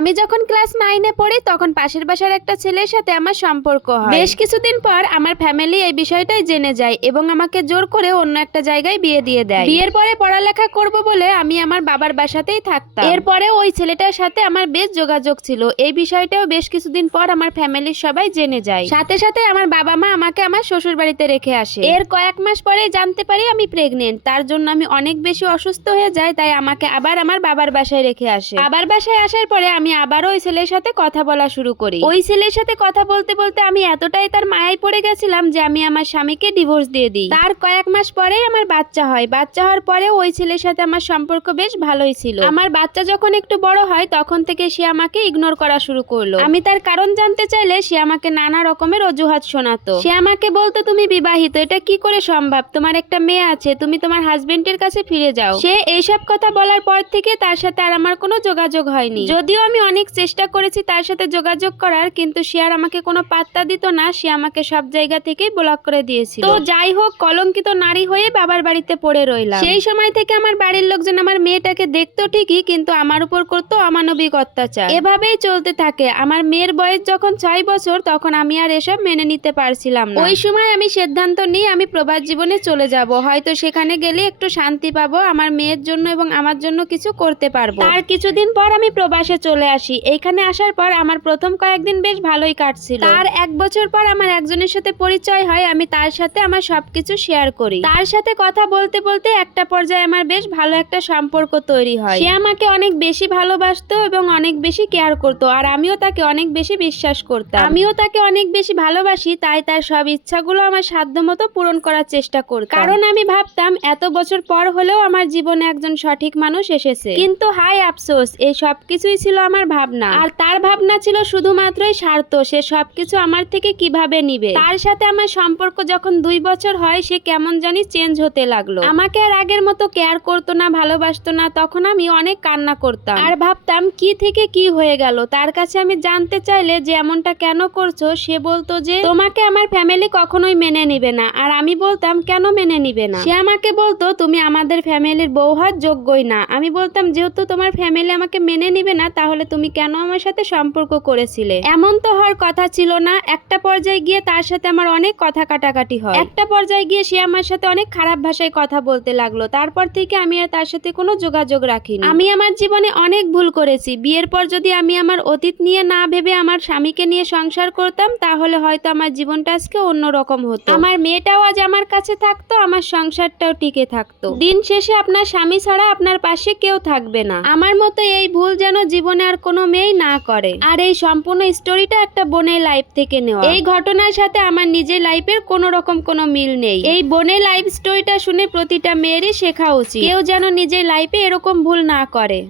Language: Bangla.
আমি যখন ক্লাস নাইনে পড়ি তখন পাশের বাসার একটা ছেলের সাথে আমার সম্পর্ক হয়। বেশ কিছুদিন পর আমার ফ্যামিলি এই বিষয়টাই জেনে যায় এবং আমাকে জোর করে অন্য একটা জায়গায় বিয়ে দিয়ে দেয়। বিয়ের পরে পড়ালেখা করব বলে আমি আমার বাবার বাসাতেই থাকতাম। এরপরে ওই ছেলেটার সাথে আমার বেশ যোগাযোগ ছিল। এই বিষয়টাও বেশ কিছুদিন পর আমার ফ্যামিলির সবাই জেনে যায়। সাথে সাথে আমার বাবা মা আমাকে আমার শ্বশুর বাড়িতে রেখে আসে। এর কয়েক মাস পরে জানতে পারি আমি প্রেগনেন্ট তার জন্য আমি অনেক বেশি অসুস্থ হয়ে যাই তাই আমাকে আবার আমার বাবার বাসায় রেখে আসে। আবার বাসায় আসার পরে আমি আবারও ওই ছেলের সাথে কথা বলা শুরু করি। ওই ছেলের সাথে কথা বলতে বলতে আমি এতটাই তার মায়ায় পড়ে গেছিলাম যে আমি আমার স্বামীকে ডিভোর্স দিয়ে দিই। তার কয়েক মাস পরেই আমার বাচ্চা হয়। বাচ্চা হওয়ার পরে ওই ছেলের সাথে আমার সম্পর্ক বেশ ভালোই ছিল। আমার বাচ্চা যখন একটু বড় হয়, তখন থেকে সে আমাকে ইগনোর করা শুরু করল। আমি তার কারণ জানতে চাইলে সে আমাকে নানা রকমের অজুহাত শোনাতো। সে আমাকে বলতো, তুমি বিবাহিত, এটা কি করে সম্ভব? তোমার একটা মেয়ে আছে, তুমি তোমার হাজবেন্ডের কাছে ফিরে যাও। সে এইসব কথা বলার পর থেকে তার সাথে আর আমার কোনো যোগাযোগ হয়নি। যদিও আমি অনেক চেষ্টা করেছি তার সাথে যোগাযোগ করার, কিন্তু সে আর আমাকে কোনো পাত্তা দিত না, সে আমাকে সব জায়গা থেকেই ব্লক করে দিয়েছিল। তো যাই হোক, কলঙ্কিত নারী হয়ে বাবার বাড়িতে পড়ে রইলাম। সেই সময় থেকে আমার বাড়ির লোকজন আমার মেয়েটাকে দেখতো ঠিকই, কিন্তু আমার উপর করতো অমানবিক অত্যাচার। এভাবেই চলতে থাকে। আমার মেয়ের বয়স যখন ছয় বছর, তখন আমি আর এসব মেনে নিতে পারছিলাম ওই সময় আমি সিদ্ধান্ত নিই, আমি প্রবাস জীবনে চলে যাব। হয়তো সেখানে গেলে একটু শান্তি পাবো, আমার মেয়ের জন্য এবং আমার জন্য কিছু করতে পারব। আর কিছুদিন পর আমি প্রবাসে চলে আসি। এইখানে আসার পর আমার প্রথম কয়েকদিন বেশ ভালোই কাটছিল। তার এক বছর পর আমার একজনের সাথে পরিচয় হয়, আমি তার সাথে আমার সবকিছু শেয়ার করি। তার সাথে কথা বলতে বলতে একটা পর্যায়ে আমার বেশ ভালো একটা সম্পর্ক তৈরি হয়। সে আমাকে অনেক বেশি ভালোবাসতো এবং অনেক বেশি কেয়ার করতো আর আমিও তাকে অনেক বেশি বিশ্বাস করতাম। আমিও তাকে অনেক বেশি ভালোবাসি, তাই তার সব ইচ্ছাগুলো আমার সাধ্যমতো পূরণ করার চেষ্টা করতাম। কারণ আমি ভাবতাম, এত বছর পর হলেও আমার জীবনে একজন সঠিক মানুষ এসেছে। কিন্তু হাই আফসোস, এই সব কিছুই ছিল আমার ভাবনা। আর তার ভাবনা ছিল শুধুমাত্রই স্বার্থ। সে সবকিছু আমার থেকে কীভাবে নিবে? তার সাথে আমার সম্পর্ক যখন দুই বছর হয়, সে কেমন জানি চেঞ্জ হতে লাগল। আমাকে আর আগের মতো কেয়ার করতো না, ভালোবাসতো না, তখন আমি অনেক কান্না করতাম। আর ভাবতাম, কি থেকে কি হয়ে গেল? তার কাছে আমি জানতে চাইলে যে এমনটা কেন করছ, সে বলতো যে, তোমাকে আমার ফ্যামিলি কখনোই মেনে নিবে না। আর আমি বলতাম, কেন মেনে নিবে না? সে আমাকে বলতো, তুমি আমাদের ফ্যামিলির বউ হওয়ার যোগ্যই না। আমি বলতাম, যেহেতু তোমার ফ্যামিলি আমাকে মেনে নিবে না তাহলে তুমি কেন আমার সাথে সম্পর্ক করেছিলে? এমন তো হওয়ার কথা ছিল না। একটা পর্যায়ে গিয়ে তার সাথে আমার অনেক কথা কাটাকাটি হয়। একটা পর্যায়ে গিয়ে সে আমার সাথে অনেক খারাপ ভাষায় কথা বলতে লাগল। তারপর থেকে আমি আর তার সাথে কোনো যোগাযোগ রাখিনি। আমি আমার জীবনে অনেক ভুল করেছি। বিয়ের পর যদি আমি আমার অতীত নিয়ে না ভেবে আমার স্বামীকে নিয়ে সংসার করতাম, তাহলে হয়তো আমার জীবনটা আজকে অন্যরকম হতো। আমার মেয়েটাও আজ আমার কাছে থাকতো, আমার সংসারটাও টিকে থাকতো। দিন শেষে আপনার স্বামী ছাড়া আপনার পাশে কেউ থাকবে না। আমার মতো এই ভুল যেন জীবনে আর কোনো মেয়ে না করে। আর এই সম্পূর্ণ স্টোরিটা একটা বোনের লাইফ থেকে নেওয়া। এই ঘটনার সাথে আমার নিজের লাইফের কোনো রকম কোনো মিল নেই। এই বোনের লাইফ স্টোরিটা শুনে প্রতিটা মেয়েরই শেখা উচিত। কেউ যেন নিজের লাইফে এরকম ভুল না করে।